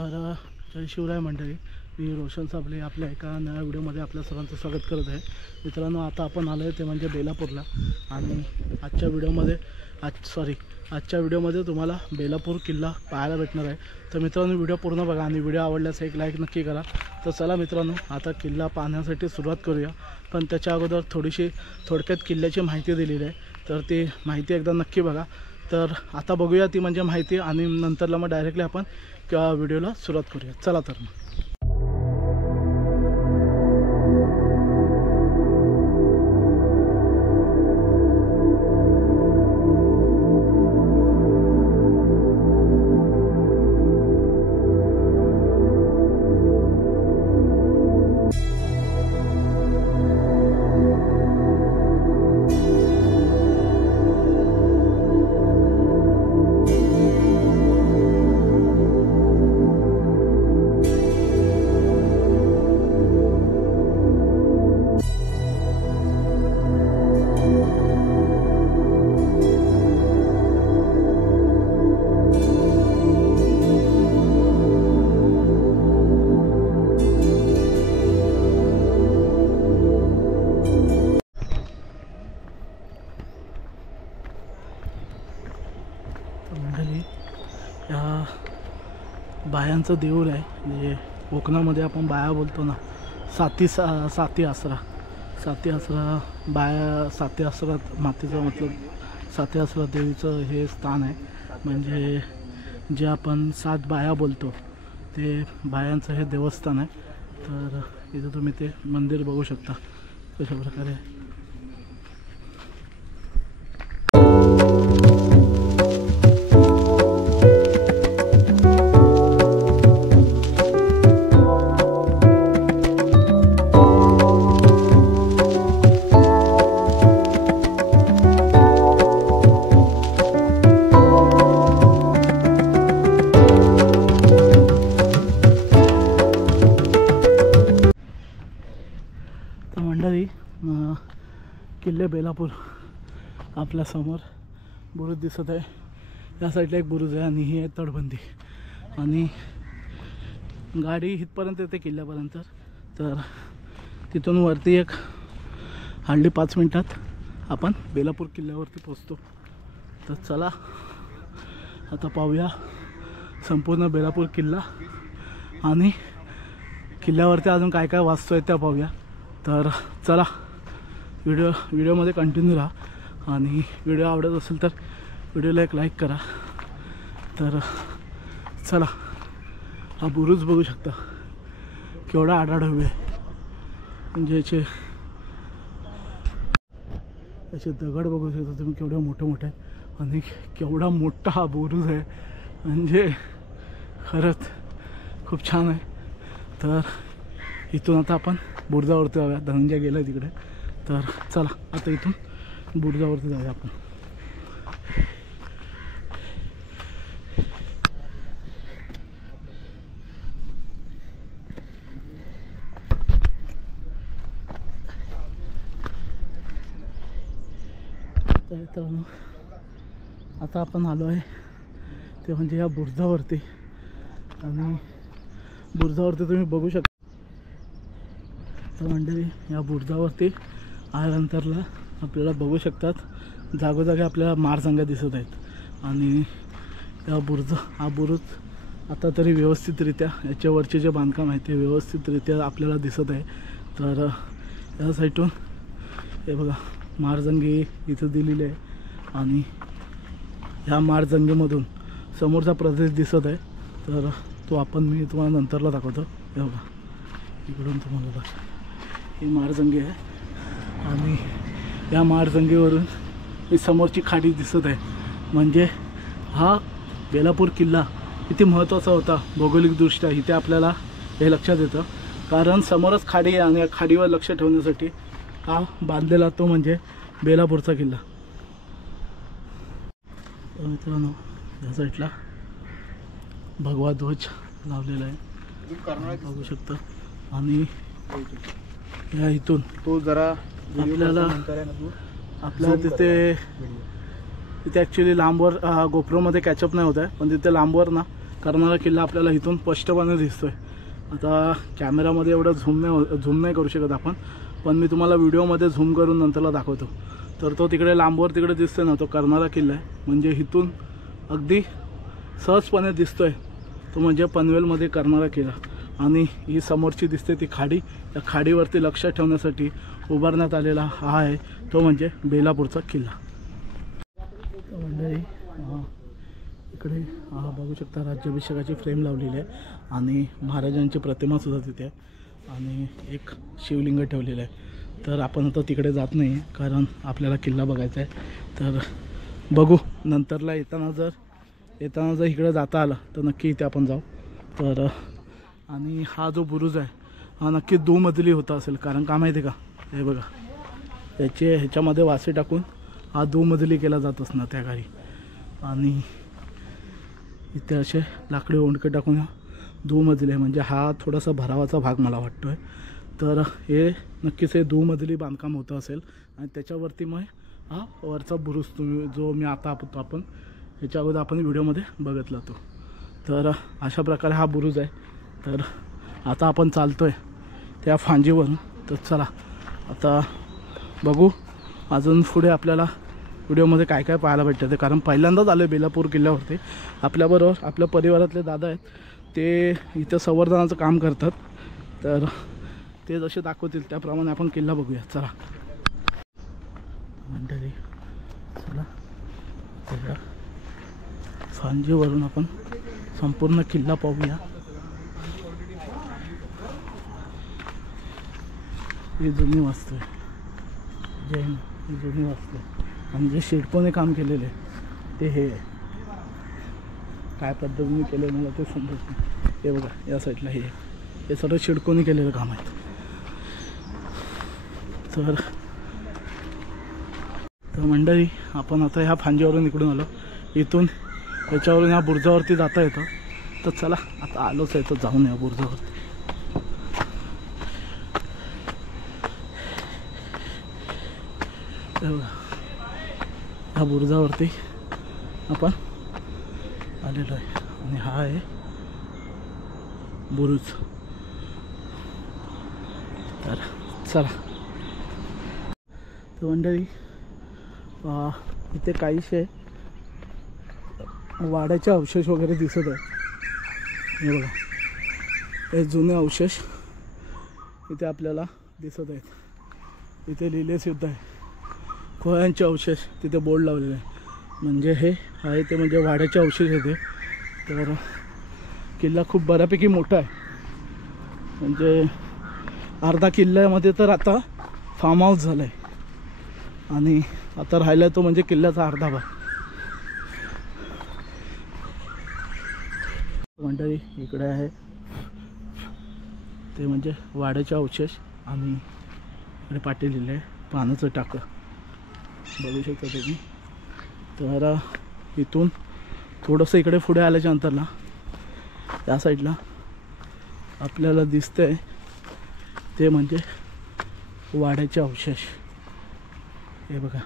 तर जय शिवराय मंडळी, मी रोशन साबळे आपल्या एका नव्या व्हिडिओमध्ये आपल्या सर्वांचं स्वागत करत आहे. मित्रांनो, आता आपण आलो आहे ते म्हणजे बेलापूरला. आणि आजच्या व्हिडिओमध्ये तुम्हाला बेलापूर किल्ला पाहायला भेटणार आहे. तर मित्रांनो, व्हिडिओ पूर्ण बघा आणि व्हिडिओ आवडल्यास एक लाईक नक्की करा. तर चला मित्रांनो, आता किल्ला पाहण्यासाठी सुरुवात करूया. पण त्याच्या अगोदर थोडक्यात किल्ल्याची माहिती दिलेली आहे, तर ती माहिती एकदा नक्की बघा. तर आता बघूया ती म्हणजे माहिती, आणि नंतरला मग डायरेक्टली आपण व्हिडिओला सुरुवात करूया. चला तर मग. मंडळी, या बायांचं देऊळ आहे, म्हणजे कोकणामध्ये आपण बाया बोलतो ना, साती आसरा बाया, साती आसरात मातीचा मतलब साती आसरा देवीचं हे स्थान आहे. म्हणजे जे आपण 7 बाया बोलतो ते बायांचं हे देवस्थान आहे. तर इथं तुम्ही ते मंदिर बघू शकता कशा प्रकारे. मंडळी, किल्ले बेलापूर आपल्या समोर बुरुज दिसत आहे. या साईडला एक बुरुज आहे आणि ही आहे तटबंदी, आणि गाडी इथपर्यंत येते किल्ल्यापर्यंत. तर तिथून वरती एक हार्डली 5 मिनटात आपण बेलापूर किल्ल्यावरती पोचतो. तर चला आता पाहूया संपूर्ण बेलापूर किल्ला, आणि किल्ल्यावरती अजून काय काय वास्तू आहे त्या पाहूया. तर चला व्हिडिओमध्ये कंटिन्यू राहा, आणि व्हिडिओ आवडत असेल तर व्हिडिओला एक लाईक करा. तर चला, हा बुरुज बघू शकता केवढा आढाढव्य आहे. म्हणजे याचे दगड बघू शकता तुम्ही केवढे मोठे मोठे, आणि केवढा मोठा हा बुरुज आहे. म्हणजे खरंच खूप छान आहे. तर इथून आता आपण बुरुजावरती जाऊया. धनंजय गेला तिकडे, तर चला आता इथून बुरुजावरती जाऊया आपण. तर आता आपण आलो आहे ते म्हणजे या बुरुजावरती, आणि बुरुजावरती तुम्ही बघू शकता. तर मंडळी, या बुरुजावरती आल्यानंतरला आपल्याला बघू शकतात जागोजागी आपल्याला मारजंगा दिसत आहेत. आणि हा बुरुज आता तरी व्यवस्थितरित्या याच्यावरचे जे बांधकाम आहे ते व्यवस्थितरित्या आपल्याला दिसत आहे. तर या साईडून हे बघा मारजंगी इथं दिलेली आहे, आणि ह्या मारजंगेमधून समोरचा प्रदेश दिसत आहे. तर तो मी तुम्हाला नंतरला दाखवतो. हे बघा इकडून तुम्हाला बघा ही मारजंगी आहे, आणि या मारजंगेवरून ही समोरची खाडी दिसत आहे. म्हणजे हा बेलापूर किल्ला किती महत्त्वाचा होता भौगोलिकदृष्ट्या इथे आपल्याला हे लक्षात येतं. कारण समोरच खाडी आहे, आणि या खाडीवर लक्ष ठेवण्यासाठी हा बांधलेला तो म्हणजे बेलापूरचा किल्ला. मित्रांनो, या साईडला भगवा ध्वज लावलेला आहे बघू शकता. आणि या इथून तो जरा आपल्याला तिथे ॲक्च्युली लांबवर गोप्रोमध्ये कॅचअप नाही होत आहे, पण तिथे लांबवर ना करणारा किल्ला आपल्याला इथून स्पष्टपणे दिसतोय. आता कॅमेरामध्ये एवढं झूम नाही करू शकत आपण, पण मी तुम्हाला व्हिडिओमध्ये झूम करून नंतरला दाखवतो. तर तो तिकडे लांबवर तिकडे दिसतोय ना, तो करणारा किल्ला आहे. म्हणजे इथून अगदी सहजपणे दिसतोय तो म्हणजे पनवेलमध्ये करणारा किल्ला. आणि ही समोरची दिसते ती खाडी, त्या खाडीवरती लक्ष ठेवण्यासाठी उभारण्यात आलेला हा आहे तो म्हणजे बेलापूरचा किल्ला. मंडळी इकडे बघू शकता राज्याभिषेकाची फ्रेम लावलेली आहे आणि महाराजांची प्रतिमासुद्धा तिथे आहे आणि एक शिवलिंग ठेवलेलं आहे. तर आपण आता तिकडे जात नाही कारण आपल्याला किल्ला बघायचा आहे. तर बघू नंतरला येताना जर इकडे जाता आलं तर नक्की इथे आपण जाऊ. तर आणि हा जो बुरुज आहे हा नक्की दुमजली होता असेल, कारण का माहिती आहे का, हे बघा ह्याच्यामध्ये वासे टाकून हा दुमजली केला जात असणार त्या घरी. आणि इथे असे लाकडी ओंडके टाकून हा दुमजली आहे, म्हणजे हा थोडासा भरावाचा भाग मला वाटतो आहे. तर हे नक्कीच हे दुमजली बांधकाम होतं असेल आणि त्याच्यावरती मग हा वरचा बुरुज जो मी आता आपण ह्याच्या अगोदर आपण व्हिडिओमध्ये बघितला तो. तर अशा प्रकारे हा बुरुज आहे. तर आता आपण चालतो आहे त्या फांजीवरून. तर चला आता बघू अजून पुढे आपल्याला व्हिडिओमध्ये काय काय पाहायला भेटतं ते, कारण पहिल्यांदाच आलो आहे बेलापूर किल्ल्यावरती. आपल्याबरोबर आपल्या परिवारातले दादा आहेत, ते इथं संवर्धनाचं काम करतात. तर ते जसे दाखवतील त्याप्रमाणे आपण किल्ला बघूया. चला मंडळी चला त्या फांजीवरून आपण संपूर्ण किल्ला पाहूया. ही जुनी वास्तू आहे, जैन ही जुनी वास्तू आहे. आणि जे शिडकोने काम केलेले ते हे काय पद्धतीने केलं मला ते समजत नाही. हे बघा या साईडला हे सगळं शिडकोने केलेलं काम आहे. तर मंडळी आपण आता ह्या फांजीवरून इकडून आलो, इथून याच्यावरून ह्या बुरुजावरती जाता येतं. तर चला आता आलोच आहे तर जाऊन या बुरुजावरती. ह्या बुरुजावरती आपण आलेलो आहे आणि हा आहे बुरुज. तर चला तर मंडळी इथे काहीशे वाड्याचे अवशेष वगैरे दिसत आहे. हे बघा हे जुने अवशेष इथे आपल्याला दिसत आहेत. इथे लिहिले सुद्धा आहे कोळ्यांचे अवशेष, तिथे बोर्ड लावलेले आहे. म्हणजे हे आहे ते म्हणजे वाड्याचे अवशेष येते. तर किल्ला खूप बऱ्यापैकी मोठा आहे, म्हणजे अर्धा किल्ल्यामध्ये तर आता फार्म हाऊस झालं आहे आणि आता राहिला तो म्हणजे किल्ल्याचा अर्धा भाग. मंडळी इकडे आहे ते म्हणजे वाड्याचे अवशेष आणि इकडे पाटी लिहिले आहे पाण्याचं टाकं बघू शकता तुम्ही. तर इथून थोडंसं इकडे पुढे आल्याच्या नंतरला त्या साईडला आपल्याला दिसतंय ते म्हणजे वाड्याचे अवशेष. हे बघा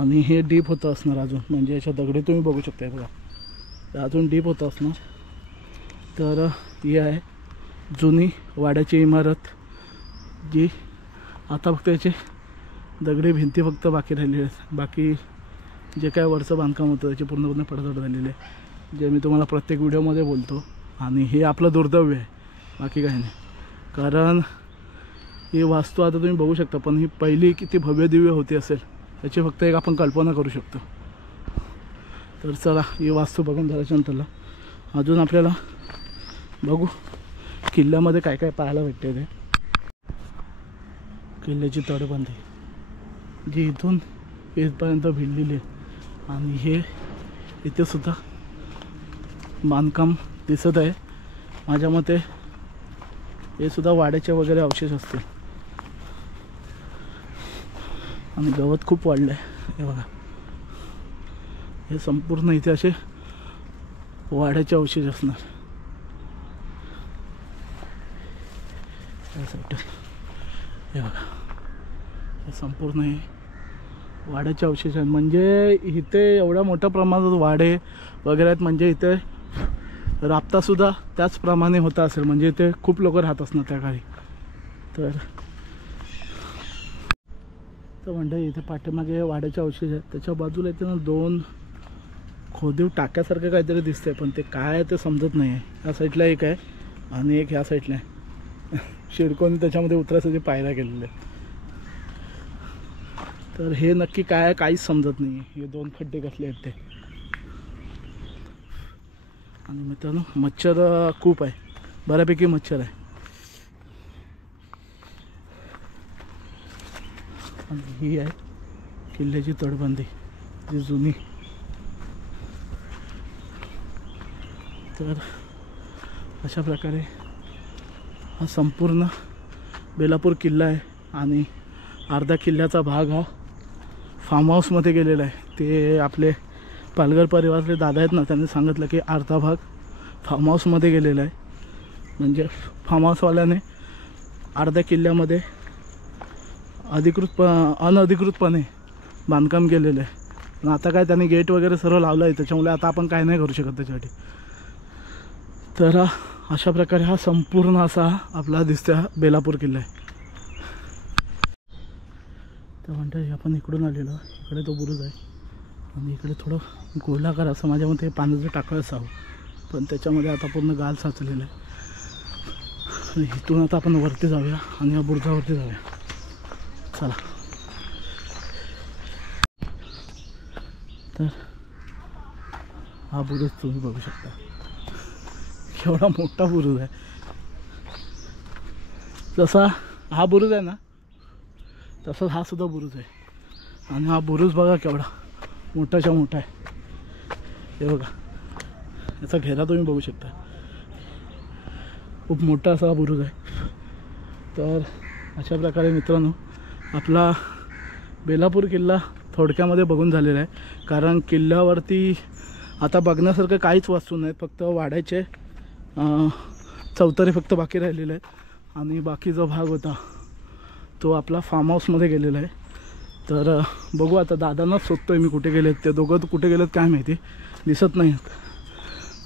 आणि हे डीप होतं असणार अजून, म्हणजे याच्या दगडी तुम्ही बघू शकता. हे बघा अजून डीप होतं असणार. तर ही आहे जुनी वाड्याची इमारत, जी आता फक्त याचे दगडी भिंती फक्त बाकी राहिलेले आहेत. बाकी जे काय वरचं बांधकाम होतं त्याची पूर्णपणे पडझड झालेली आहे, जे मी तुम्हाला प्रत्येक व्हिडिओमध्ये बोलतो. आणि हे आपलं दुर्दैव आहे, बाकी काही नाही. कारण ही वास्तू आता तुम्ही बघू शकता, पण ही पहिली किती भव्य दिव्य होती असेल याची फक्त एक आपण कल्पना करू शकतो. तर चला ही वास्तू बघून झाल्याच्यानंतरला अजून आपल्याला बघू किल्ल्यामध्ये काय काय पाहायला भेटते. ते किल्ल्याची तटबंदी जी इथून इथपर्यंत भिडलेली आहे आणि हे इथे सुद्धा बांधकाम दिसत आहे. माझ्या मते हे सुद्धा वाड्याचे वगैरे अवशेष असतील आणि गवत खूप वाढलं आहे. हे बघा हे संपूर्ण इथे असे वाड्याचे अवशेष असणार. हे बघा हे संपूर्ण हे वाड्याचे अवशेष आहेत. म्हणजे इथे एवढ्या मोठ्या प्रमाणात वाडे वगैरे आहेत. म्हणजे इथे राबतासुद्धा त्याचप्रमाणे होता असेल. म्हणजे इथे खूप लोक राहत असणार त्या काळी. तर म्हणजे इथे पाठीमागे वाड्याचे अवशेष आहेत. त्याच्या बाजूला इथे ना 2 खोदीव टाक्यासारखं काहीतरी दिसतंय, पण ते काय आहे ते समजत नाही आहे. या साईडला एक आहे आणि एक ह्या साईडला आहे. शिरकोन त्याच्यामध्ये उतरायसाठी पायऱ्या केलेल्या आहेत. तर हे नक्की काय आहे काहीच समजत नाही आहे. हे 2 खड्डे कसले आहेत ते. आणि मित्रांनो मच्छर खूप आहे, बऱ्यापैकी मच्छर आहे. आणि ही आहे किल्ल्याची तटबंदी जी जुनी. तर अशा प्रकारे हा संपूर्ण बेलापूर किल्ला आहे. आणि अर्धा किल्ल्याचा भाग हा फार्म हाऊसमध्ये गेलेला आहे. ते आपले पालघर परिवारातले दादा आहेत ना, त्यांनी सांगितलं की अर्धा भाग फार्म हाऊसमध्ये गेलेला आहे. म्हणजे फार्म हाऊसवाल्याने अर्ध्या किल्ल्यामध्ये अनधिकृतपणे बांधकाम केलेलं आहे. पण आता काय त्यांनी गेट वगैरे सर्व लावलं आहे, त्याच्यामुळे आता आपण काय नाही करू शकत त्याच्यासाठी. तर अशा प्रकारे हा संपूर्ण असा आपला दिसत्या बेलापूर किल्ला आहे. तर म्हणतात आपण इकडून आलेलो, इकडे तो बुरुज आहे आणि इकडे थोडं गोलाकार असं माझ्या मते पाण्याचं टाकं असावं, पण त्याच्यामध्ये आता पूर्ण गाळ साचलेलं आहे. आणि इथून आता आपण वरती जाऊया आणि या बुरुजावरती जाऊया. चला. तर हा बुरुज तुम्ही बघू शकता, केवढा मोठा बुरुज आहे. जसा हा बुरुज आहे ना, तसंच हा सुद्धा बुरुज आहे. आणि हा बुरुज बघा केवढा मोठाच्या मोठा आहे. हे बघा, याचा घेरा तुम्ही बघू शकता, खूप मोठा असा हा बुरुज आहे. तर अशा प्रकारे मित्रांनो आपला बेलापूर किल्ला थोडक्यामध्ये बघून झालेला आहे. कारण किल्ल्यावरती आता बघण्यासारखं काहीच वस्तू नाहीत, फक्त वाड्याचे चौतारे फक्त बाकी राहिलेले आहेत. आणि बाकी जो भाग होता तो आपला फार्म हाऊसमध्ये गेलेला आहे. तर बघू आता, दादांनाच शोधतोय मी कुठे गेलेत ते. दोघं कुठे गेलेत काय माहिती, दिसत नाही.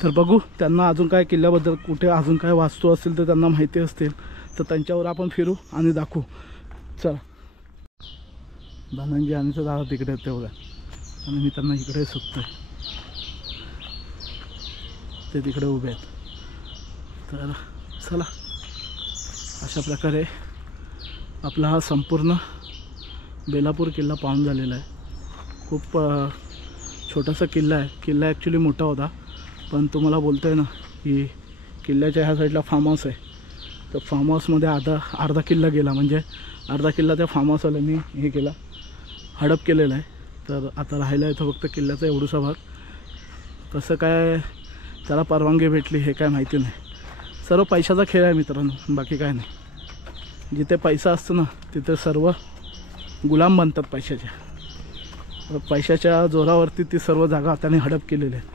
तर बघू त्यांना अजून काय किल्ल्याबद्दल कुठे अजून काय वास्तू असतील तर त्यांना माहिती असतील तर त्यांच्यावर आपण फिरू आणि दाखवू. चला. धनंजय आणि दादा तिकडे आहेत तेवढा, आणि मी त्यांना इकडे शोधतोय, ते तिकडे उभे आहेत. तर चला, अशा प्रकारे आपला हा संपूर्ण बेलापूर किल्ला पाहून झालेला आहे. खूप छोटासा किल्ला आहे. किल्ला ॲक्च्युली मोठा होता, पण तुम्हाला बोलतो आहे ना की किल्ल्याच्या ह्या साईडला फार्म हाऊस आहे. तर फार्म हाऊसमध्ये अर्धा किल्ला गेला. म्हणजे अर्धा किल्ला त्या फार्म हाऊसवाल्यांनी हे केला, हडप केलेला आहे. तर आता राहिला आहे तो फक्त किल्ल्याचा एवढूसा भाग. कसं काय त्याला परवानगी भेटली हे काय माहिती नाही. सर्व पैशाचा खेळ आहे मित्रांनो, बाकी काय नाही. जिथे पैसा असतो ना तिथे सर्व गुलाम बनतात पैशाच्या. पैशाच्या जोरावरती ती सर्व जागा त्याने हडप केलेली आहे.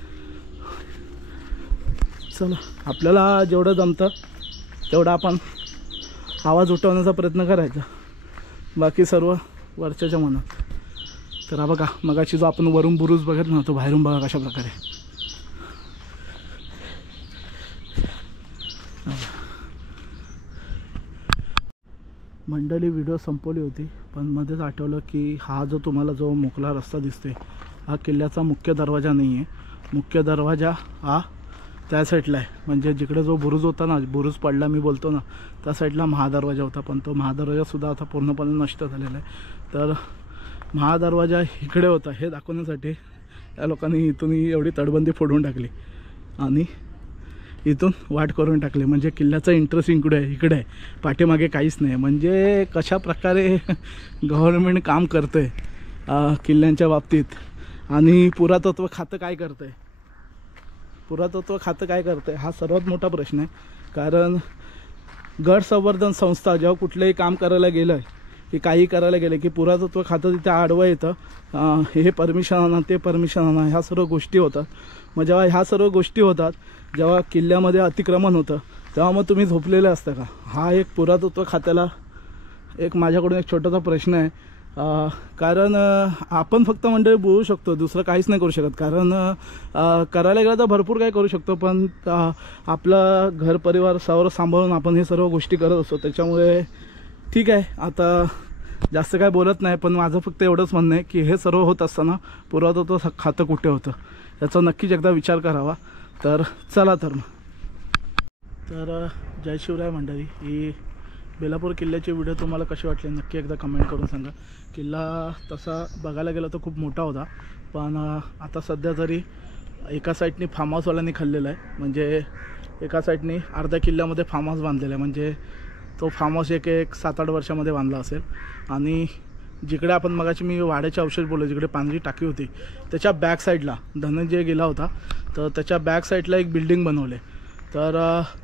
चला, आपल्याला जेवढं जमतं तेवढं आपण आवाज उठवण्याचा प्रयत्न करायचा, बाकी सर्व वरच्याच्या मनात. तर हा बघा, मगाशी जो आपण वरून बुरुज बघितला ना, तो बाहेरून बघा कशा प्रकारे. मंडळी व्हिडिओ संपवली होती, पण मध्येच आठवलं की हा जो तुम्हाला जो मोकळा रस्ता दिसते हा किल्ल्याचा मुख्य दरवाजा नाही आहे. मुख्य दरवाजा हा त्या साईडला आहे. म्हणजे जिकडे जो बुरुज होता ना, बुरुज पडला मी बोलतो ना, त्या साईडला महादरवाजा होता, पण तो महादरवाजासुद्धा आता पूर्णपणे नष्ट झालेला आहे. तर महादरवाजा इकडे होता हे दाखवण्यासाठी या लोकांनी इथून एवढी तटबंदी फोडून टाकली आणि इथून वाट करून टाकली. म्हणजे किल्ल्याचा इंटरेस्ट इकडे आहे, पाठीमागे काहीच नाही. म्हणजे कशा प्रकारे गव्हर्नमेंट काम करतं आहे किल्ल्यांच्या बाबतीत. आणि पुरातत्व खातं काय करतं आहे, पुरातत्व खातं काय करतं आहे हा सर्वात मोठा प्रश्न आहे. कारण गड संवर्धन संस्था जेव्हा कुठलंही काम करायला गेलं की काही करायला गेलं की पुरातत्व खातं तिथे आडवं येतं. हे परमिशन आणा, ते परमिशन आणा, ह्या सर्व गोष्टी होतात. मग जेव्हा ह्या सर्व गोष्टी होतात, जेव्हा किल्ल्यामध्ये अतिक्रमण होतं, तेव्हा मग तुम्ही झोपलेले असता का? हा एक पुरातत्व खात्याला एक माझ्याकडून एक छोटासा प्रश्न आहे. कारण आपण फक्त मंडळी बोलू शकतो, दुसरं काहीच नाही करू शकत. कारण करायला गेलं तर भरपूर काही करू शकतो, पण आपलं घर परिवार सर्व सांभाळून आपण हे सर्व गोष्टी करत असतो. त्याच्यामुळे ठीक आहे, आता जास्त काय बोलत नाही. पण माझं फक्त एवढंच म्हणणं आहे की हे सर्व होत असताना पुरातत्व खातं कुठे होतं याचा नक्कीच एकदा विचार करावा. तर चला तर जय शिवराय मंडळी. ही बेलापूर किल्ल्याचे व्हिडिओ तुम्हाला कसे वाटले नक्की एकदा कमेंट करून सांगा. किल्ला तसा बघायला गेला तर खूप मोठा होता, पण आता सध्या तरी एका साईडनी फार्म हाऊसवाल्यांनी खाल्लेला आहे. म्हणजे एका साईडनी अर्ध्या किल्ल्यामध्ये फार्म हाऊस बांधलेला आहे. म्हणजे तो फार्म हाऊस एक 7-8 वर्षामध्ये बांधला असेल. आणि जिकडे आपण मगाशी मी वाड्याचे अवशेष बोललो, जिकडे पांढरी टाकी होती त्याच्या बॅक साईडला धनंजय गेला होता, तर त्याच्या बॅक साईडला एक बिल्डिंग बनवले. तर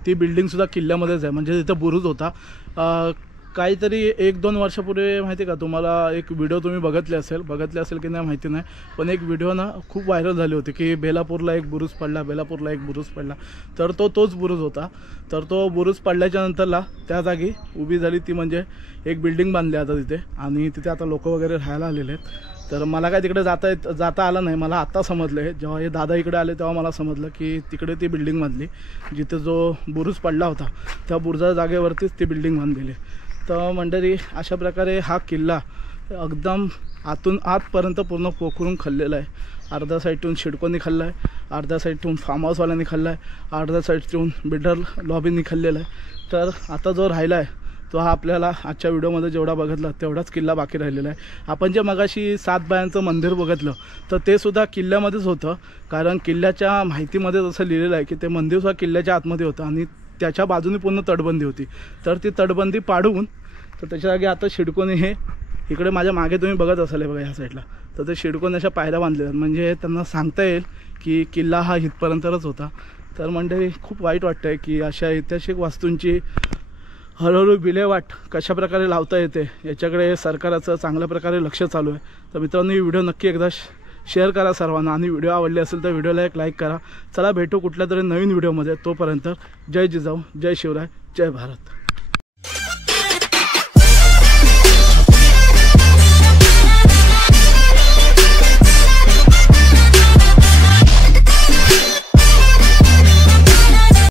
ती बिल्डिंगसुद्धा किल्ल्यामध्येच आहे. म्हणजे तिथं बुरुज होता. काहीतरी 1-2 वर्षापूर्वी माहिती आहे का तुम्हाला, एक व्हिडिओ तुम्ही बघितले असेल की नाही माहिती नाही, पण एक व्हिडिओ ना खूप व्हायरल झाली होती की बेलापूरला एक बुरुज पडला, बेलापूरला एक बुरुज पडला. तर तोच बुरुज होता. तर तो बुरुज पडल्याच्या नंतरला त्या जागी उभी झाली ती म्हणजे एक बिल्डिंग बांधली आता तिथे, आणि तिथे आता लोक वगैरे राहायला आलेले आहेत. तर मला काय तिकडे जाता आलं नाही. मला आत्ता समजलं आहे, जेव्हा हे दादा इकडे आले तेव्हा मला समजलं की तिकडे ती बिल्डिंग बांधली, जिथे जो बुरुज पडला होता त्या बुरुजा जागेवरतीच ती बिल्डिंग बांधलेली. तर मंडळी अशा प्रकारे हा किल्ला एकदम आतपर्यंत पूर्ण पोखरून खाल्लेला आहे. अर्ध्या साईडतून शिडकोनी खाल्ला आहे, अर्ध्या साईडतून फार्म हाऊसवाल्यांनी खाल्ला आहे, अर्ध्या साईडतून बिल्डर लॉबींनी खाल्लेला आहे. तर आता जो राहिला आहे तो हा आपल्याला आजच्या व्हिडिओमध्ये जेवढा बघितला तेवढाच किल्ला बाकी राहिलेला आहे. आपण जे मगाशी 7 बायांचं मंदिर बघितलं तर ते सुद्धा किल्ल्यामध्येच होतं. कारण किल्ल्याच्या माहितीमध्ये जसं लिहिलेलं आहे की ते मंदिरसुद्धा किल्ल्याच्या आतमध्ये होतं आणि त्याच्या बाजूने पूर्ण तटबंदी होती. तर ती तटबंदी पाडून तर त्याच्या जागी आता शिडकोने हे इकडे माझ्या मागे तुम्ही बघत असाल बघा ह्या साईडला, तर ते शिडकोने अशा पायऱ्या बांधलेल्या आहेत. म्हणजे त्यांना सांगता येईल की किल्ला हा इथपर्यंतच होता. तर मंडळी खूप वाईट वाटतं आहे की अशा ऐतिहासिक वास्तूंची हळूहळू विल्हेवाट कशाप्रकारे लावता येते याच्याकडे सरकारचं चांगल्या प्रकारे लक्ष चालू आहे. तर मित्रांनो, ही व्हिडिओ नक्की एकदा शेअर करा सर्वांना, आणि व्हिडिओ आवडले असेल तर व्हिडिओला एक लाईक करा. चला भेटू कुठल्या तरी नवीन व्हिडिओमध्ये. तोपर्यंत जय जिजाऊ, जय शिवराय, जय भारत.